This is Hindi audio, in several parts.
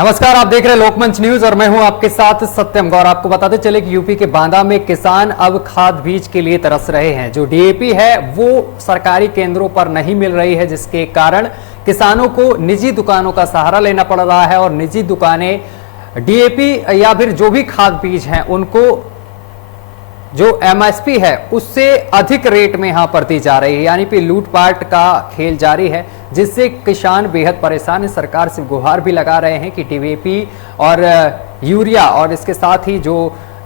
नमस्कार, आप देख रहे हैं लोकमंच न्यूज और मैं हूं आपके साथ सत्यम गौर। आपको बताते चले कि यूपी के बांदा में किसान अब खाद बीज के लिए तरस रहे हैं। जो डीएपी है वो सरकारी केंद्रों पर नहीं मिल रही है, जिसके कारण किसानों को निजी दुकानों का सहारा लेना पड़ रहा है और निजी दुकानें डीएपी या फिर जो भी खाद बीज हैं उनको जो एमएसपी है उससे अधिक रेट में यहां पर दी जा रही है, यानी कि लूटपाट का खेल जारी है, जिससे किसान बेहद परेशान है। सरकार से गुहार भी लगा रहे हैं कि डीएपी और यूरिया और इसके साथ ही जो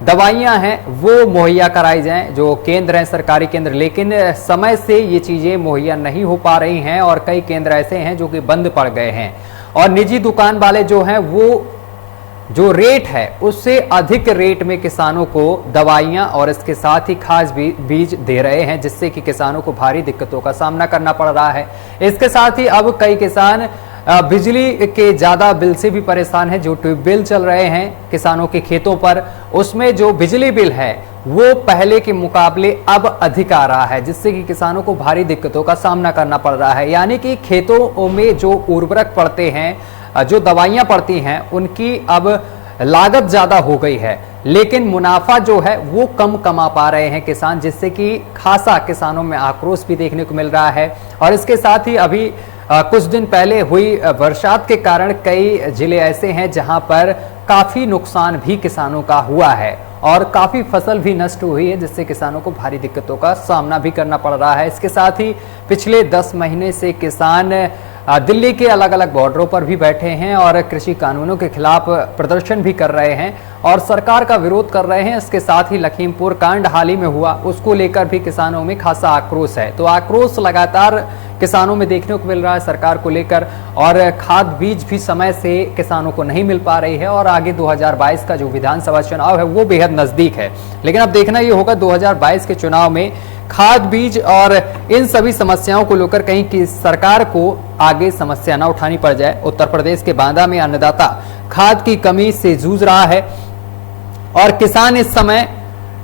दवाइयां हैं वो मुहैया कराई जाएं, जो केंद्र हैं सरकारी केंद्र, लेकिन समय से ये चीजें मुहैया नहीं हो पा रही हैं और कई केंद्र ऐसे हैं जो कि बंद पड़ गए हैं और निजी दुकान वाले जो हैं वो जो रेट है उससे अधिक रेट में किसानों को दवाइयां और इसके साथ ही खाद बीज दे रहे हैं, जिससे कि किसानों को भारी दिक्कतों का सामना करना पड़ रहा है। इसके साथ ही अब कई किसान बिजली के ज्यादा बिल से भी परेशान हैं। जो ट्यूबवेल चल रहे हैं किसानों के खेतों पर, उसमें जो बिजली बिल है वो पहले के मुकाबले अब अधिक आ रहा है, जिससे कि किसानों को भारी दिक्कतों का सामना करना पड़ रहा है। यानी कि खेतों में जो उर्वरक पड़ते हैं, जो दवाइयां पड़ती हैं, उनकी अब लागत ज्यादा हो गई है, लेकिन मुनाफा जो है वो कम कमा पा रहे हैं किसान, जिससे कि खासा किसानों में आक्रोश भी देखने को मिल रहा है। और इसके साथ ही अभी कुछ दिन पहले हुई बरसात के कारण कई जिले ऐसे हैं जहां पर काफी नुकसान भी किसानों का हुआ है और काफी फसल भी नष्ट हुई है, जिससे किसानों को भारी दिक्कतों का सामना भी करना पड़ रहा है। इसके साथ ही पिछले 10 महीने से किसान दिल्ली के अलग अलग बॉर्डरों पर भी बैठे हैं और कृषि कानूनों के खिलाफ प्रदर्शन भी कर रहे हैं और सरकार का विरोध कर रहे हैं। इसके साथ ही लखीमपुर कांड हाल ही में हुआ, उसको लेकर भी किसानों में खासा आक्रोश है। तो आक्रोश लगातार किसानों में देखने को मिल रहा है सरकार को लेकर, और खाद बीज भी समय से किसानों को नहीं मिल पा रही है और आगे 2022 का जो विधानसभा चुनाव है वो बेहद नजदीक है। लेकिन अब देखना ये होगा 2022 के चुनाव में खाद बीज और इन सभी समस्याओं को लेकर कहीं की सरकार को आगे समस्या न उठानी पड़ जाए। उत्तर प्रदेश के बांदा में अन्नदाता खाद की कमी से जूझ रहा है और किसान इस समय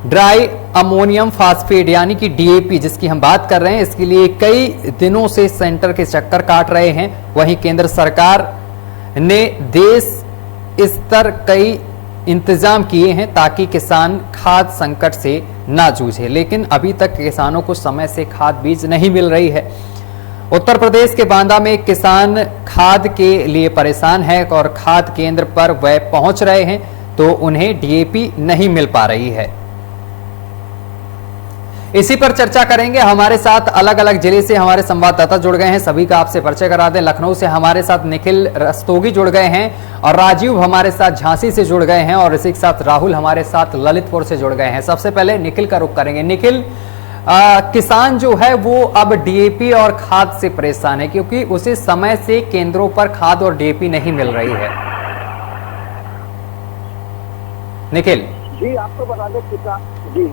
ड्राई अमोनियम फास्फेट यानी कि डीएपी जिसकी हम बात कर रहे हैं, इसके लिए कई दिनों से सेंटर के चक्कर काट रहे हैं। वहीं केंद्र सरकार ने देश स्तर कई इंतजाम किए हैं ताकि किसान खाद संकट से ना जूझे, लेकिन अभी तक किसानों को समय से खाद बीज नहीं मिल रही है। उत्तर प्रदेश के बांदा में किसान खाद के लिए परेशान है और खाद केंद्र पर वह पहुंच रहे हैं तो उन्हें डीएपी नहीं मिल पा रही है। इसी पर चर्चा करेंगे। हमारे साथ अलग अलग जिले से हमारे संवाददाता जुड़ गए हैं, सभी का आपसे परिचय करा दें। लखनऊ से हमारे साथ निखिल रस्तोगी जुड़ गए हैं और राजीव हमारे साथ झांसी से जुड़ गए हैं और इसी के साथ राहुल हमारे साथ ललितपुर से जुड़ गए हैं। सबसे पहले निखिल का रुख करेंगे। निखिल, किसान जो है वो अब डीएपी और खाद से परेशान है क्योंकि उसे समय से केंद्रों पर खाद और डीएपी नहीं मिल रही है। निखिल जी, आपको बता दें किसान जी जी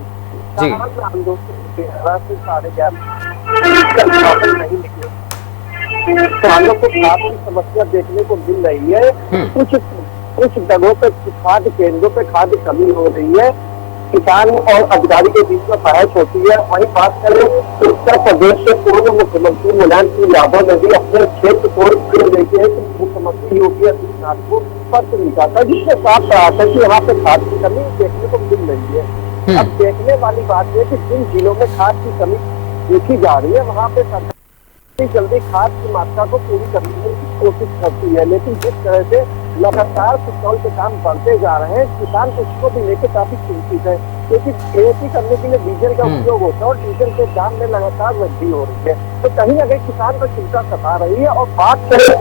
तो हम लोग को खाद की समस्या देखने को मिल रही है। कुछ जगहों पे खाद केंद्रों पे खाद की कमी हो रही है, किसान और अधिकारी के बीच में बहस होती है। वहीं बात करें उत्तर प्रदेश के पूर्व मुख्यमंत्री मुलायम सिंह यादव ने भी अपने क्षेत्र को लेके मुख्यमंत्री योगी आदित्यनाथ को पत्र लिखा था, जिससे साफ कहा था कि यहाँ पे खाद की कमी देखने को मिल रही है। अब देखने वाली बात है कि जिन जिलों में खाद की कमी देखी जा रही है वहाँ पे सरकार जल्दी खाद की मात्रा को पूरी करने की कोशिश करती है, लेकिन जिस तरह से लगातार पेट्रोल के दाम बढ़ते जा रहे हैं, किसान उसको भी लेकर काफी चिंतित है, क्योंकि खेती करने के लिए डीजल का उपयोग होता है और डीजल के दाम में लगातार वृद्धि हो रही है। तो कहीं ना कहीं किसान को चिंता सता रही है। और बात करें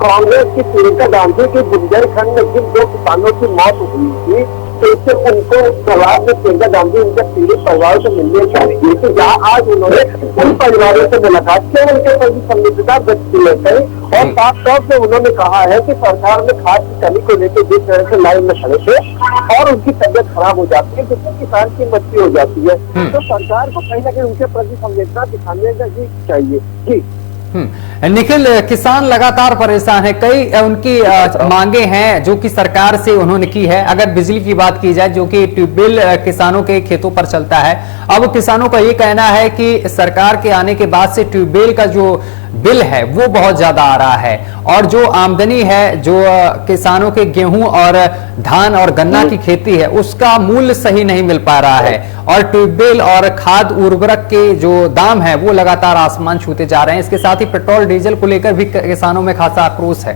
कांग्रेस की प्रियंका गांधी की बुंदेलखंड में जिन 2 किसानों की मौत हुई थी, तो इससे उनको परिवार में प्रियंका गांधी उनके पीड़ित परिवार से मिलने चाहिए। तो जहाँ आज उन्होंने उन परिवारों से मुलाकात की, उनके प्रति संवेदना व्यक्त की है और साफ तौर से उन्होंने कहा है कि सरकार में खाद की कमी को लेकर जिस तरह से लाइन में खड़े थे और उनकी तबियत खराब हो जाती है, जिससे किसान की मृत्यु हो जाती है, तो सरकार को कहीं ना कहीं उनके प्रति संवेदना दिखाने चाहिए। जी निखिल, किसान लगातार परेशान है, कई उनकी मांगे हैं जो कि सरकार से उन्होंने की है। अगर बिजली की बात की जाए, जो कि ट्यूबवेल किसानों के खेतों पर चलता है, अब किसानों का ये कहना है कि सरकार के आने के बाद से ट्यूबवेल का जो बिल है वो बहुत ज्यादा आ रहा है, और जो आमदनी है, जो किसानों के गेहूं और धान और गन्ना की खेती है, उसका मूल्य सही नहीं मिल पा रहा है, और ट्यूबवेल और खाद उर्वरक के जो दाम है वो लगातार आसमान छूते जा रहे हैं। इसके साथ ही पेट्रोल डीजल को लेकर भी किसानों में खासा आक्रोश है।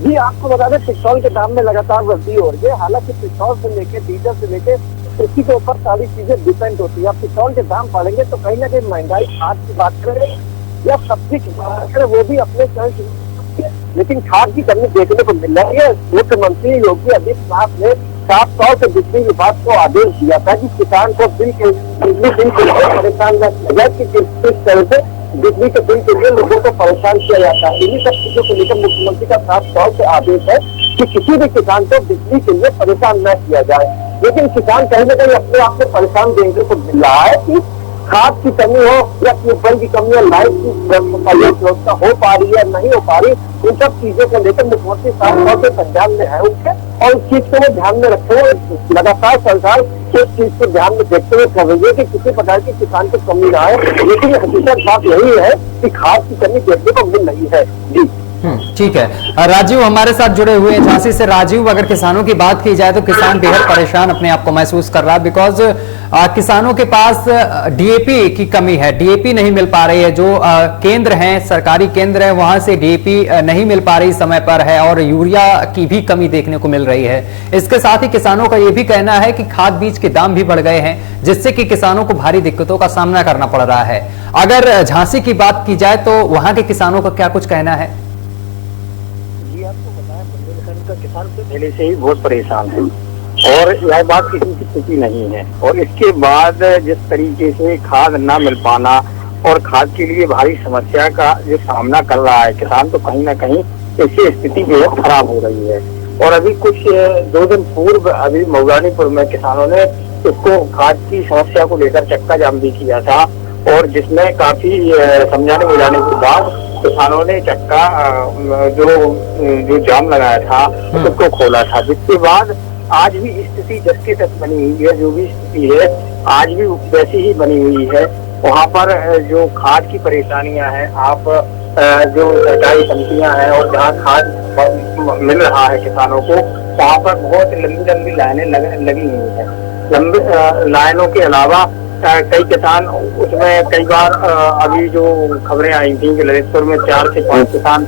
जी, आपको बता दें पेट्रोल के दाम में लगातार वृद्धि हो रही है। हालांकि पेट्रोल से लेके डीजल से लेके उसी के ऊपर सारी चीजें डिपेंड होती है। अब पेट्रोल के दाम बढ़ेंगे तो कहीं ना कहीं महंगाई, खाद की बात करें या सब्जी की बात करें, वो भी अपने चरण, लेकिन खाद की कमी देखने को मिल रही है। मुख्यमंत्री योगी आदित्यनाथ ने साफ तौर से बिजली विभाग को आदेश दिया था कि किसान को बिजली बिल के लिए परेशान न किया जाए, कि किस तरह से बिजली के बिल के लिए लोगों को परेशान किया जाता है। इन्हीं सब चीजों को लेकर मुख्यमंत्री का साफ तौर से आदेश है कि किसी भी किसान को बिजली के लिए परेशान न किया जाए। लेकिन किसान कहीं ना कहीं अपने आप को परेशान देखने को मिल रहा है कि खाद की कमी हो या ट्यूबवेल की कमी हो, लाइट की व्यवस्था हो पा रही है नहीं हो पा रही, इन सब चीजों को लेकर मुख्यमंत्री साफ तौर से संज्ञान में है उनके, और इस चीज को वो ध्यान में रखते हुए लगातार सरकार इस चीज को ध्यान में देखते हुए कर रही है कि किसी प्रकार की किसान को कमी ना है। लेकिन हकीकत बात यही है कि खाद की कमी देखने को मिल रही है। जी ठीक है। राजीव हमारे साथ जुड़े हुए हैं झांसी से। राजीव, अगर किसानों की बात की जाए तो किसान बेहद परेशान अपने आप को महसूस कर रहा है, बिकॉज किसानों के पास डीएपी की कमी है, डीएपी नहीं मिल पा रही है। जो केंद्र हैं, सरकारी केंद्र है, वहां से डीएपी नहीं मिल पा रही समय पर है, और यूरिया की भी कमी देखने को मिल रही है। इसके साथ ही किसानों का यह भी कहना है कि खाद बीज के दाम भी बढ़ गए हैं, जिससे कि किसानों को भारी दिक्कतों का सामना करना पड़ रहा है। अगर झांसी की बात की जाए तो वहां के किसानों का क्या कुछ कहना है? किसान तो पहले से ही बहुत परेशान है, और यह बात किसी की खुशी नहीं है। और इसके बाद जिस तरीके से खाद ना मिल पाना और खाद के लिए भारी समस्या का जो सामना कर रहा है किसान, तो कहीं ना कहीं इसकी स्थिति बेहद खराब हो रही है। और अभी कुछ 2 दिन पूर्व अभी मऊरानीपुर में किसानों ने इसको खाद की समस्या को लेकर चक्का जाम भी किया था, और जिसमें काफी समझाने बुझाने के बाद किसानों ने चक्का जो जाम लगाया था उसको खोला था। जिसके बाद आज भी स्थिति जस की तक बनी हुई है, जो भी स्थिति है आज भी वैसी ही बनी हुई है। वहाँ पर जो खाद की परेशानियां हैं, आप जो सरकारी समितियां हैं और जहाँ खाद मिल रहा है किसानों को, वहाँ पर बहुत लंबी लंबी लाइनें लगी हुई है। लंबी लाइनों के अलावा कई किसान उसमें कई बार अभी जो खबरें आई थी कि ललितपुर में 4 से 5 किसान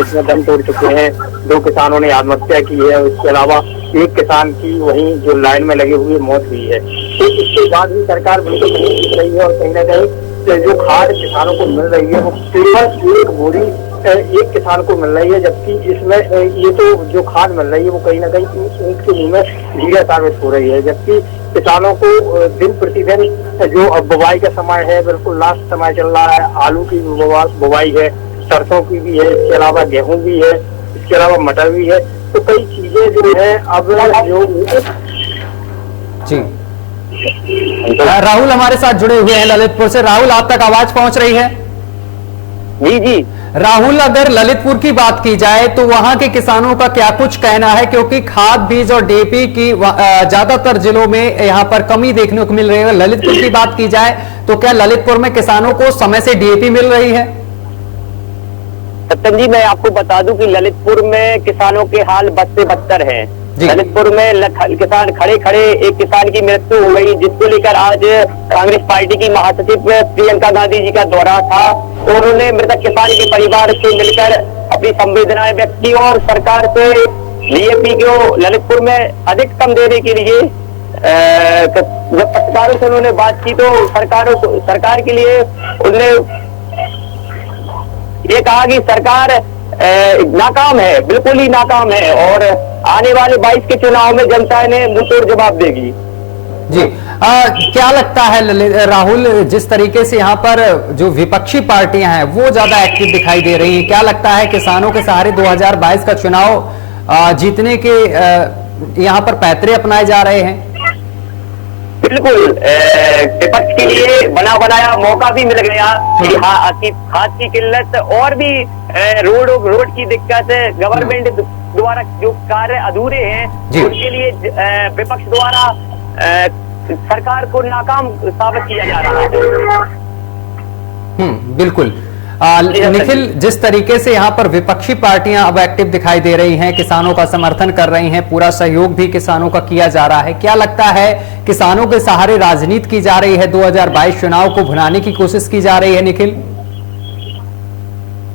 इसमें दम तोड़ चुके हैं, 2 किसानों ने आत्महत्या की है, उसके अलावा 1 किसान की वहीं जो लाइन में लगे हुए मौत हुई है। तो इसके बाद भी सरकार बिल्कुल नहीं दिख रही है, और कहीं ना कहीं जो खाद किसानों को मिल रही है वो केवल 1 बोरी 1 किसान को मिल रही है, जबकि इसमें ये तो जो खाद मिल रही है वो कहीं ना कहीं उनके मुंह में हीरा साबित हो रही है। जबकि किसानों को दिन प्रतिदिन जो अब बुवाई का समय है, बिल्कुल लास्ट समय चल रहा है, आलू की बुवाई है, सरसों की भी है, इसके अलावा गेहूं भी है, इसके अलावा मटर भी है, तो कई चीजें जो है अब जो जी। राहुल हमारे साथ जुड़े हुए हैं ललितपुर से। राहुल, आप तक आवाज पहुंच रही है? जी जी राहुल, अगर ललितपुर की बात की जाए तो वहां के किसानों का क्या कुछ कहना है, क्योंकि खाद बीज और डीएपी की ज्यादातर जिलों में यहां पर कमी देखने को मिल रही है। ललितपुर की बात की जाए तो क्या ललितपुर में किसानों को समय से डीएपी मिल रही है? सत्यम जी, मैं आपको बता दूं कि ललितपुर में किसानों के हाल बद से बदतर है। ललितपुर में किसान खड़े खड़े एक किसान की मृत्यु हो गई, जिसको लेकर आज कांग्रेस पार्टी की महासचिव प्रियंका गांधी जी का दौरा था। उन्होंने मृतक किसान के परिवार से मिलकर अपनी संवेदनाएं व्यक्त की और सरकार से डीएपी को ललितपुर में अधिकतम देने के लिए जब पत्रकारों से उन्होंने बात की तो सरकार के लिए उन्होंने ये कहा कि सरकार नाकाम है, बिल्कुल ही नाकाम है, और आने वाले 22 के चुनाव में जनता ने मुंहतोड़ जवाब देगी। जी, क्या लगता है राहुल, जिस तरीके से यहाँ पर जो विपक्षी पार्टियां हैं वो ज्यादा एक्टिव दिखाई दे रही हैं, क्या लगता है किसानों के सहारे 2022 का चुनाव जीतने के यहाँ पर पैतरे अपनाए जा रहे हैं? बिल्कुल, विपक्ष के लिए बना बनाया मौका भी मिल गया कि खाद की किल्लत और भी रोड की दिक्कत, गवर्नमेंट द्वारा जो कार्य अधूरे हैं उनके लिए विपक्ष द्वारा सरकार को नाकाम साबित किया जा रहा है। बिल्कुल। निखिल, जिस तरीके से यहाँ पर विपक्षी पार्टियां अब एक्टिव दिखाई दे रही हैं, किसानों का समर्थन कर रही हैं, पूरा सहयोग भी किसानों का किया जा रहा है, क्या लगता है किसानों के सहारे राजनीति की जा रही है, 2022 चुनाव को भुनाने की कोशिश की जा रही है? निखिल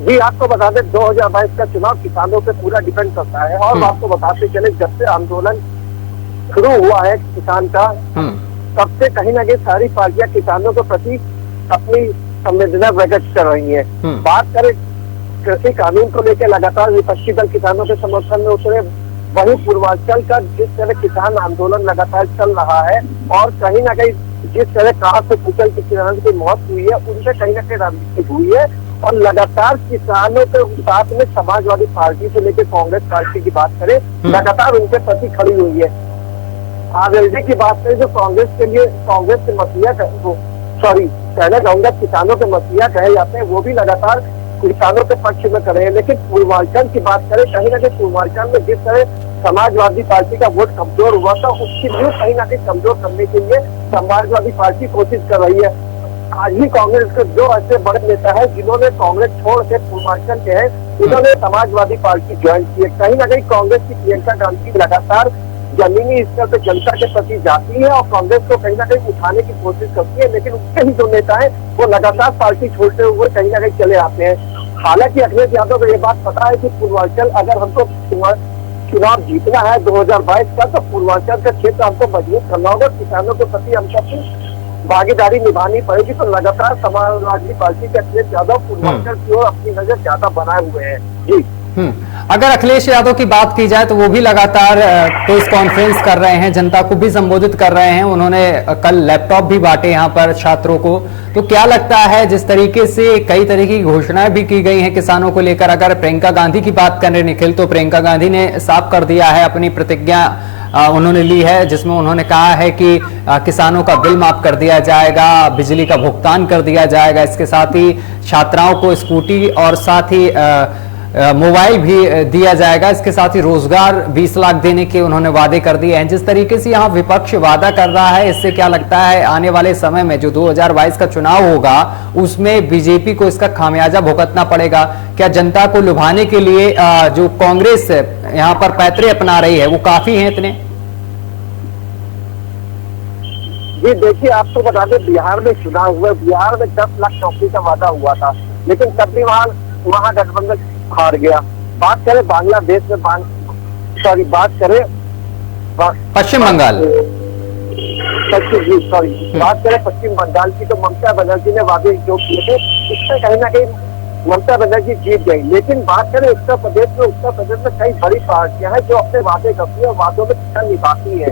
जी, आपको बता दें 2022 का चुनाव किसानों पे पूरा डिपेंड करता है। और आपको बताते चले, जब से आंदोलन शुरू हुआ है किसान का, तब से कहीं ना कहीं सारी पार्टियां किसानों के प्रति अपनी संवेदना प्रकट कर रही है। बात करें कृषि कानून को लेकर, लगातार विपक्षी दल किसानों के समर्थन में उतरे। वहीं पूर्वांचल का जिस तरह किसान आंदोलन लगातार चल रहा है और कहीं ना कहीं जिस तरह कहा से कुचल के किसानों की मौत हुई है, उनसे कहीं ना कहीं राजनीति हुई है। और लगातार किसानों के साथ में समाजवादी पार्टी से लेकर कांग्रेस पार्टी की बात करें, लगातार उनके प्रति खड़ी हुई है। आरएलडी की बात करें, जो कांग्रेस के लिए कांग्रेस के मसीहा पहले कांग्रेस किसानों के मसीहा कहे जाते हैं, वो भी लगातार किसानों के पक्ष में करे हैं। लेकिन पूर्वांचल की बात करें, कहीं ना कहीं पूर्वांचल में जिस तरह समाजवादी पार्टी का वोट कमजोर हुआ था, उसकी न्यू कहीं ना कहीं कमजोर करने के लिए समाजवादी पार्टी कोशिश कर रही है। आज भी कांग्रेस के जो ऐसे बड़े नेता है जिन्होंने कांग्रेस छोड़ के पूर्वांचल के हैं, उन्होंने समाजवादी पार्टी ज्वाइन की है। कहीं ना कहीं कांग्रेस की प्रियंका गांधी लगातार जमीनी स्तर पर जनता के प्रति जाती है और कांग्रेस को कहीं ना कहीं उठाने की कोशिश करती है। लेकिन उसके ही जो नेता है वो लगातार पार्टी छोड़ते हुए कहीं ना कहीं चले आते हैं। हालांकि अखिलेश यादव को ये बात पता है कि पूर्वांचल, अगर हमको चुनाव जीतना है 2022 का, तो पूर्वांचल का क्षेत्र हमको मजबूत करना होगा। किसानों के प्रति हमको अपनी भागीदारी निभानी पड़ेगी। तो लगातार समाजवादी पार्टी के अखिलेश यादव पूर्वांचल की ओर अपनी नजर ज्यादा बनाए हुए हैं। जी, अगर अखिलेश यादव की बात की जाए तो वो भी लगातार प्रेस कॉन्फ्रेंस कर रहे हैं, जनता को भी संबोधित कर रहे हैं। उन्होंने कल लैपटॉप भी बांटे यहाँ पर छात्रों को। तो क्या लगता है, जिस तरीके से कई तरह की घोषणाएं भी की गई हैं किसानों को लेकर, अगर प्रियंका गांधी की बात करें निखिल, तो प्रियंका गांधी ने साफ कर दिया है, अपनी प्रतिज्ञा उन्होंने ली है, जिसमें उन्होंने कहा है कि किसानों का बिल माफ कर दिया जाएगा, बिजली का भुगतान कर दिया जाएगा, इसके साथ ही छात्राओं को स्कूटी और साथ ही मोबाइल भी दिया जाएगा, इसके साथ ही रोजगार 20 लाख देने के उन्होंने वादे कर दिए हैं। जिस तरीके से यहाँ विपक्ष वादा कर रहा है, इससे क्या लगता है आने वाले समय में जो 2022 का चुनाव होगा उसमें बीजेपी को इसका खामियाजा भुगतना पड़ेगा? क्या जनता को लुभाने के लिए जो कांग्रेस यहाँ पर पैतरे अपना रही है वो काफी है इतने? जी देखिए, आपको बता दें, बिहार में चुनाव हुआ, बिहार में 10 लाख नौकरी का वादा हुआ था, लेकिन तब भी वहाँ गठबंधन हार गया। बात करें बांग्लादेश में, बात करें पश्चिम बंगाल, बात करें पश्चिम बंगाल की, तो ममता बनर्जी ने वादे जो किए थे उससे कहीं ना कहीं ममता बनर्जी जीत गई। लेकिन बात करें उत्तर प्रदेश में कई बड़ी पार्टियां हैं जो अपने वादे करती है और वादों में कितना निभाती है।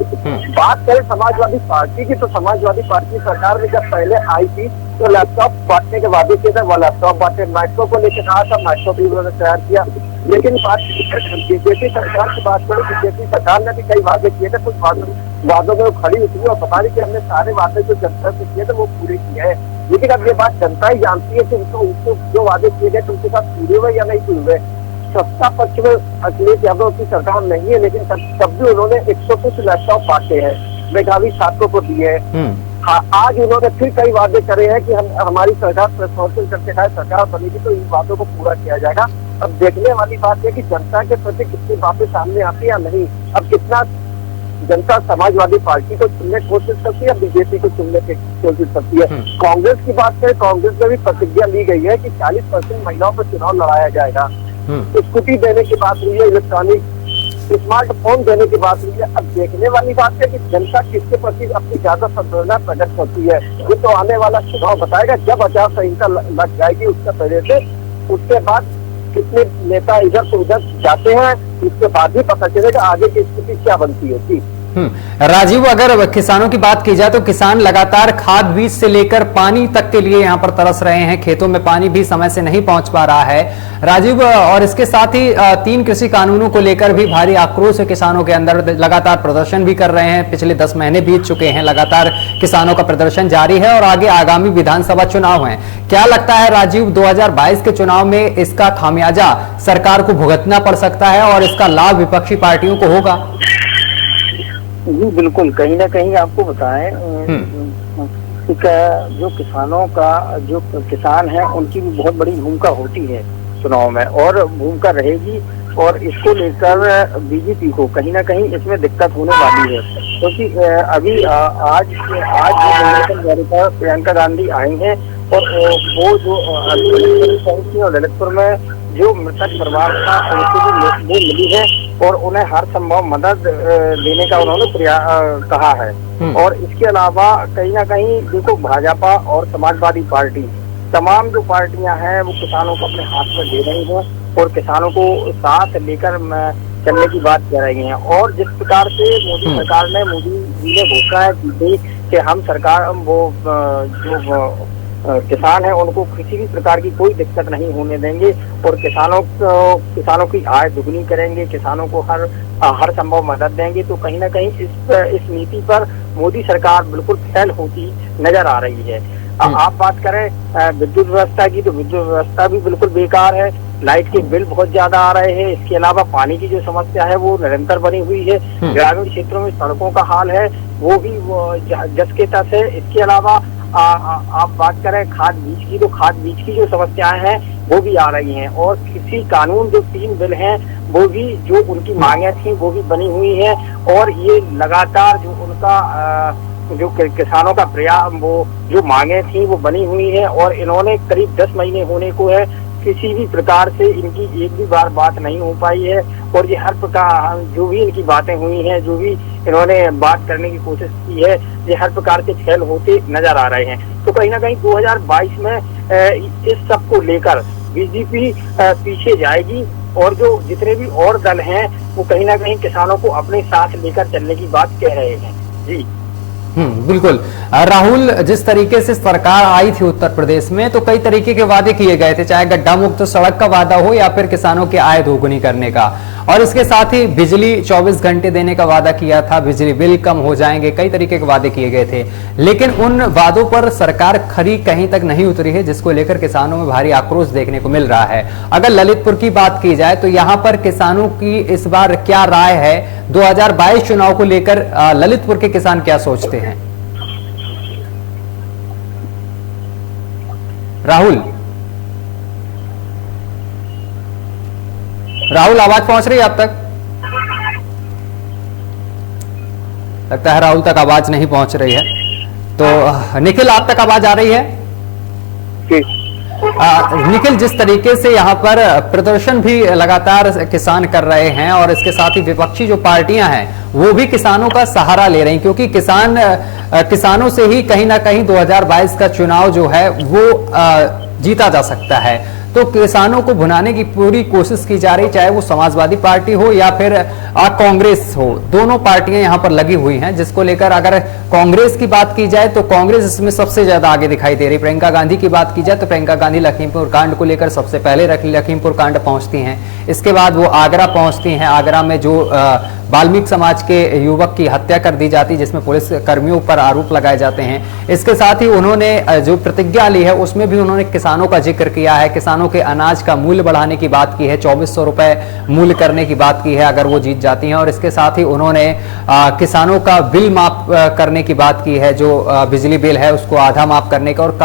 बात करें समाजवादी पार्टी की, तो समाजवादी पार्टी सरकार में जब पहले आई थी तो लैपटॉप बांटने के वादे किए थे, वो लैपटॉप बांटे। मेट्रो को लेकर कहा था, मेट्रो भी उन्होंने तैयार किया। लेकिन बीजेपी सरकार की बात करें, बीजेपी सरकार ने भी कई वादे किए थे, कुछ वादों में वो खड़ी उतरी और बता रही कि हमने सारे वादे जो जनता से किए थे वो पूरे किए हैं। लेकिन अब ये बात जनता ही जानती है कि उनको जो वादे किए गए उनके साथ पूरे हुए या नहीं पूरे हुए। सत्ता पक्ष में अखिलेश यादव की सरकार नहीं है, लेकिन तब भी उन्होंने 100 कुछ लैपटॉप बांटे हैं, मेधावी छात्रों को दिए हैं। आज उन्होंने फिर कई वादे करे हैं कि हमारी सरकार प्रशासन करके सरकार बनेगी तो इन वादों को पूरा किया जाएगा। अब देखने वाली बात है कि जनता के प्रति कितनी बातें सामने आती है या नहीं। अब कितना जनता समाजवादी पार्टी को चुनने की कोशिश करती है, बीजेपी को चुनने की कोशिश करती है। कांग्रेस की बात करें, कांग्रेस में भी प्रतिज्ञा ली गई है कि 40% महिलाओं पर चुनाव लड़ाया जाएगा। स्कूटी देने की बात हुई है, इलेक्ट्रॉनिक स्मार्टफोन देने की बात हुई है। अब देखने वाली बात है कि जनता किसके प्रति अपनी ज्यादा संवेदना प्रकट करती है, ये तो आने वाला चुनाव बताएगा। जब आचार संहिता लग जाएगी उसका पहले से, उसके बाद कितने नेता इधर से उधर जाते हैं, उसके बाद ही पता चलेगा आगे की स्थिति क्या बनती है। जी राजीव, अगर किसानों की बात की जाए तो किसान लगातार खाद बीज से लेकर पानी तक के लिए यहाँ पर तरस रहे हैं, खेतों में पानी भी समय से नहीं पहुंच पा रहा है राजीव। और इसके साथ ही 3 कृषि कानूनों को लेकर भी भारी आक्रोश है किसानों के अंदर, लगातार प्रदर्शन भी कर रहे हैं। पिछले 10 महीने बीत चुके हैं, लगातार किसानों का प्रदर्शन जारी है और आगे आगामी विधानसभा चुनाव है। क्या लगता है राजीव, 2022 के चुनाव में इसका खामियाजा सरकार को भुगतना पड़ सकता है और इसका लाभ विपक्षी पार्टियों को होगा? जी बिल्कुल, कहीं ना कहीं आपको बताएं, जो किसानों का जो किसान है उनकी भी बहुत बड़ी भूमिका होती है चुनाव में, और भूमिका रहेगी। और इसको लेकर बीजेपी को कहीं ना कहीं इसमें दिक्कत होने वाली है, क्योंकि अभी आज दौरे पर प्रियंका गांधी आई हैं, और वो जो ललितपुर में जो मृतक परिवार था उनको भी वो मिली है, और उन्हें हर संभव मदद देने का उन्होंने कहा है। और इसके अलावा कहीं ना कहीं देखो, भाजपा और समाजवादी पार्टी, तमाम जो पार्टियां हैं वो किसानों को अपने हाथ में दे रही हैं और किसानों को साथ लेकर चलने की बात कर रही हैं। और जिस प्रकार से मोदी सरकार ने, मोदी जी ने घोषणा की थी कि हम सरकार वो जो किसान है उनको किसी भी प्रकार की कोई दिक्कत नहीं होने देंगे, और किसानों की आय दुगनी करेंगे, किसानों को हर संभव मदद देंगे, तो कहीं ना कहीं इस नीति पर मोदी सरकार बिल्कुल फेल होती नजर आ रही है। आप बात करें विद्युत व्यवस्था की, तो विद्युत व्यवस्था भी बिल्कुल बेकार है, लाइट के बिल बहुत ज्यादा आ रहे हैं। इसके अलावा पानी की जो समस्या है वो निरंतर बनी हुई है। ग्रामीण क्षेत्रों में सड़कों का हाल है वो भी जस के तस है। इसके अलावा आप बात करें खाद बीज की, तो खाद बीज की जो समस्याएं हैं वो भी आ रही हैं, और कृषि कानून जो 3 बिल हैं वो भी, जो उनकी मांगे थी वो भी बनी हुई है। और ये लगातार जो उनका जो किसानों का वो जो मांगे थी वो बनी हुई है, और इन्होंने करीब 10 महीने होने को है, किसी भी प्रकार से इनकी एक भी बार बात नहीं हो पाई है। और ये हर प्रकार जो भी इनकी बातें हुई हैं, जो भी इन्होंने बात करने की कोशिश की है, ये हर प्रकार से फेल होते नजर आ रहे हैं। तो कहीं ना कहीं 2022 में इस सब को लेकर बीजेपी पीछे जाएगी, और जो जितने भी और दल हैं वो कहीं ना कहीं किसानों को अपने साथ लेकर चलने की बात कह रहे हैं। जी बिल्कुल। राहुल, जिस तरीके से सरकार आई थी उत्तर प्रदेश में, तो कई तरीके के वादे किए गए थे, चाहे गड्ढा मुक्त सड़क का वादा हो या फिर किसानों की आय दोगुनी करने का, और इसके साथ ही बिजली 24 घंटे देने का वादा किया था, बिजली बिल कम हो जाएंगे, कई तरीके के वादे किए गए थे। लेकिन उन वादों पर सरकार खरी कहीं तक नहीं उतरी है, जिसको लेकर किसानों में भारी आक्रोश देखने को मिल रहा है। अगर ललितपुर की बात की जाए तो यहाँ पर किसानों की इस बार क्या राय है? 2022 चुनाव को लेकर ललितपुर के किसान क्या सोचते हैं? राहुल, आवाज पहुंच रही है आप तक? लगता है राहुल तक आवाज नहीं पहुंच रही है। तो निखिल, आप तक आवाज आ रही है? निखिल, जिस तरीके से यहाँ पर प्रदर्शन भी लगातार किसान कर रहे हैं, और इसके साथ ही विपक्षी जो पार्टियां हैं वो भी किसानों का सहारा ले रही, क्योंकि किसानों से ही कहीं ना कहीं 2022 का चुनाव जो है वो जीता जा सकता है। तो किसानों को भुनाने की पूरी कोशिश की जा रही, चाहे वो समाजवादी पार्टी हो या फिर कांग्रेस हो, दोनों पार्टियां यहां पर लगी हुई हैं। जिसको लेकर अगर कांग्रेस की बात की जाए तो कांग्रेस इसमें सबसे ज्यादा आगे दिखाई दे रही। प्रियंका गांधी की बात की जाए तो प्रियंका गांधी लखीमपुर कांड को लेकर सबसे पहले लखीमपुर कांड पहुंचती हैं, इसके बाद वो आगरा पहुंचती हैं। आगरा में जो वाल्मीकि समाज के युवक की हत्या कर दी जाती, जिसमें पुलिस कर्मियों पर आरोप लगाए जाते हैं। इसके साथ ही उन्होंने जो प्रतिज्ञा ली है उसमें भी उन्होंने किसानों का जिक्र किया है, किसानों के अनाज का मूल्य बढ़ाने की बात की है, 2400 रुपए मूल्य करने की बात की है अगर वो जीत जाती हैं। और इसके साथ ही उन्होंने किसानों का बिल माफ करने की बात की है, जो बिजली बिल है उसको आधा माफ करने का, और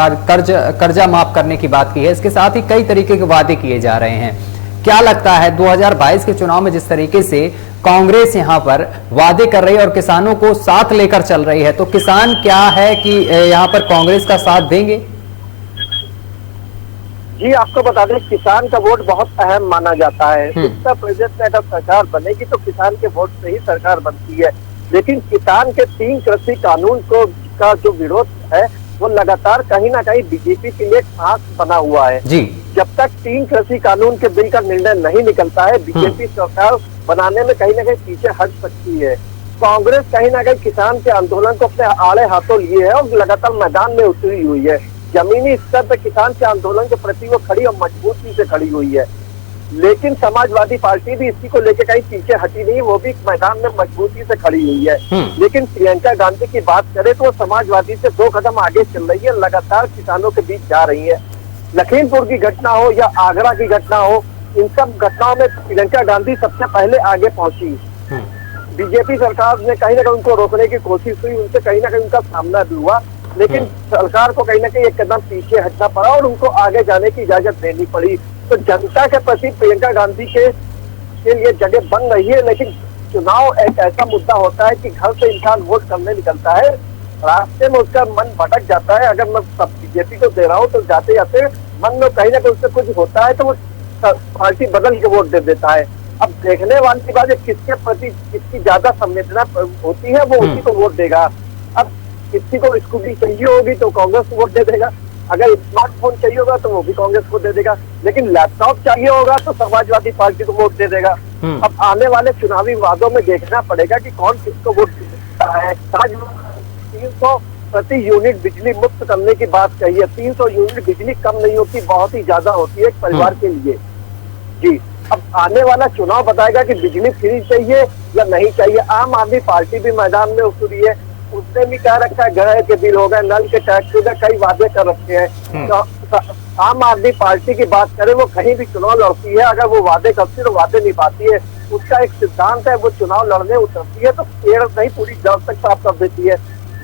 कर्जा माफ करने की बात की है। इसके साथ ही कई तरीके के वादे किए जा रहे हैं। क्या लगता है 2022 के चुनाव में जिस तरीके से कांग्रेस यहां पर वादे कर रही है और किसानों को साथ लेकर चल रही है, तो किसान क्या है कि यहां पर कांग्रेस का साथ देंगे? जी, आपको बता दें, किसान का वोट बहुत अहम माना जाता है। उत्तर प्रदेश में अगर सरकार बनेगी तो किसान के वोट से ही सरकार बनती है। लेकिन किसान के 3 कृषि कानून का जो विरोध है वो लगातार कहीं ना कहीं बीजेपी के लिए खास बना हुआ है जी। जब तक 3 कृषि कानून के बिल का निर्णय नहीं निकलता है, बीजेपी सरकार बनाने में कहीं ना कहीं पीछे हट सकती है। कांग्रेस कहीं ना कहीं किसान के आंदोलन को अपने आड़े हाथों लिए है और लगातार मैदान में उतरी हुई है। जमीनी स्तर पर किसान के आंदोलन के प्रति वो खड़ी और मजबूती से खड़ी हुई है। लेकिन समाजवादी पार्टी भी इसी को लेकर कहीं पीछे हटी नहीं, वो भी मैदान में मजबूती से खड़ी हुई है। लेकिन प्रियंका गांधी की बात करें तो वो समाजवादी से 2 कदम आगे चल रही है, लगातार किसानों के बीच जा रही है। लखीमपुर की घटना हो या आगरा की घटना हो, इन सब घटनाओं में प्रियंका गांधी सबसे पहले आगे पहुंची। बीजेपी सरकार ने कहीं ना कहीं उनको रोकने की कोशिश हुई, उनसे कहीं ना कहीं उनका सामना भी हुआ, लेकिन सरकार को कहीं ना कहीं एक कदम पीछे हटना पड़ा और उनको आगे जाने की इजाजत देनी पड़ी। तो जनता के प्रति प्रियंका गांधी के लिए जगह बन रही है, लेकिन चुनाव एक ऐसा मुद्दा होता है कि घर से इंसान वोट करने निकलता है, रास्ते में उसका मन भटक जाता है। अगर मैं सब बीजेपी को दे रहा हूँ तो जाते जाते मन में कहीं ना कहीं उससे कुछ होता है तो वो पार्टी बदल के वोट दे देता है। अब देखने वाली बात है किसके प्रति किसकी ज्यादा संवेदना होती है, वो उसी को वोट देगा। अब किसी को स्कूटी चाहिए होगी तो कांग्रेस को वोट दे देगा, अगर स्मार्टफोन चाहिए होगा तो वो भी कांग्रेस को दे देगा, लेकिन लैपटॉप चाहिए होगा तो समाजवादी पार्टी को वोट दे देगा। अब आने वाले चुनावी वादों में देखना पड़ेगा कि कौन किसको वोट देता है। 300 प्रति यूनिट बिजली मुक्त करने की बात कही है। 300 यूनिट बिजली कम नहीं होती, बहुत ही ज्यादा होती है एक परिवार के लिए। जी, अब आने वाला चुनाव बताएगा कि बिजली फ्री चाहिए या नहीं चाहिए। आम आदमी पार्टी भी मैदान में उतरी है, उसने भी कह रखा है गृह के बिल हो गए, नल के टैक्स हो गए, कई वादे कर रखे हैं। तो आम आदमी पार्टी की बात करें, वो कहीं भी चुनाव लड़ती है, अगर वो वादे करती है तो वादे निभाती है। उसका एक सिद्धांत है, वो चुनाव लड़ने उतरती है तो पेड़ नहीं पूरी जड़ तक साफ कर देती है।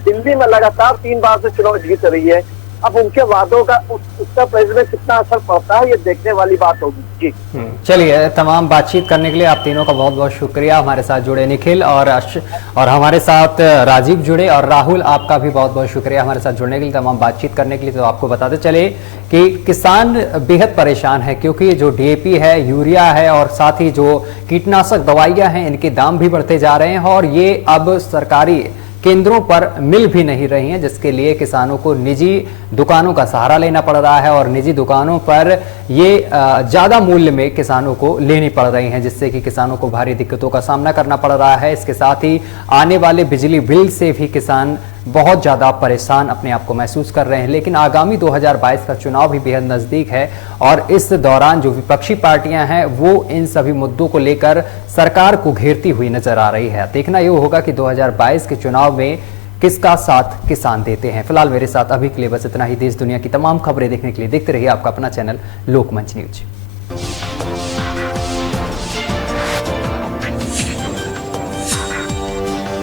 दिल्ली में लगातार 3 बार से चुनाव जीत रही है। अब उनके वादों का उत्तर प्रदेश में कितना असर पड़ता है, ये देखने वाली बात होगी। जी चलिए, तमाम बातचीत करने के लिए आप तीनों का बहुत बहुत शुक्रिया। हमारे साथ जुड़े निखिल और हमारे साथ राजीव जुड़े, और राहुल आपका भी बहुत बहुत शुक्रिया हमारे साथ जुड़ने के लिए, तमाम बातचीत करने के लिए। तो आपको बताते चले कि किसान बेहद परेशान है, क्योंकि जो डीएपी है, यूरिया है और साथ ही जो कीटनाशक दवाइयां हैं, इनके दाम भी बढ़ते जा रहे हैं और ये अब सरकारी केंद्रों पर मिल भी नहीं रही हैं, जिसके लिए किसानों को निजी दुकानों का सहारा लेना पड़ रहा है और निजी दुकानों पर ये ज्यादा मूल्य में किसानों को लेनी पड़ रही हैं, जिससे कि किसानों को भारी दिक्कतों का सामना करना पड़ रहा है। इसके साथ ही आने वाले बिजली बिल से भी किसान बहुत ज्यादा परेशान अपने आप को महसूस कर रहे हैं। लेकिन आगामी 2022 का चुनाव भी बेहद नजदीक है और इस दौरान जो विपक्षी पार्टियां हैं वो इन सभी मुद्दों को लेकर सरकार को घेरती हुई नजर आ रही है। देखना ये होगा कि 2022 के चुनाव में किसका साथ किसान देते हैं। फिलहाल मेरे साथ अभी के लिए बस इतना ही। देश दुनिया की तमाम खबरें देखने के लिए देखते रहिए आपका अपना चैनल लोकमंच न्यूज।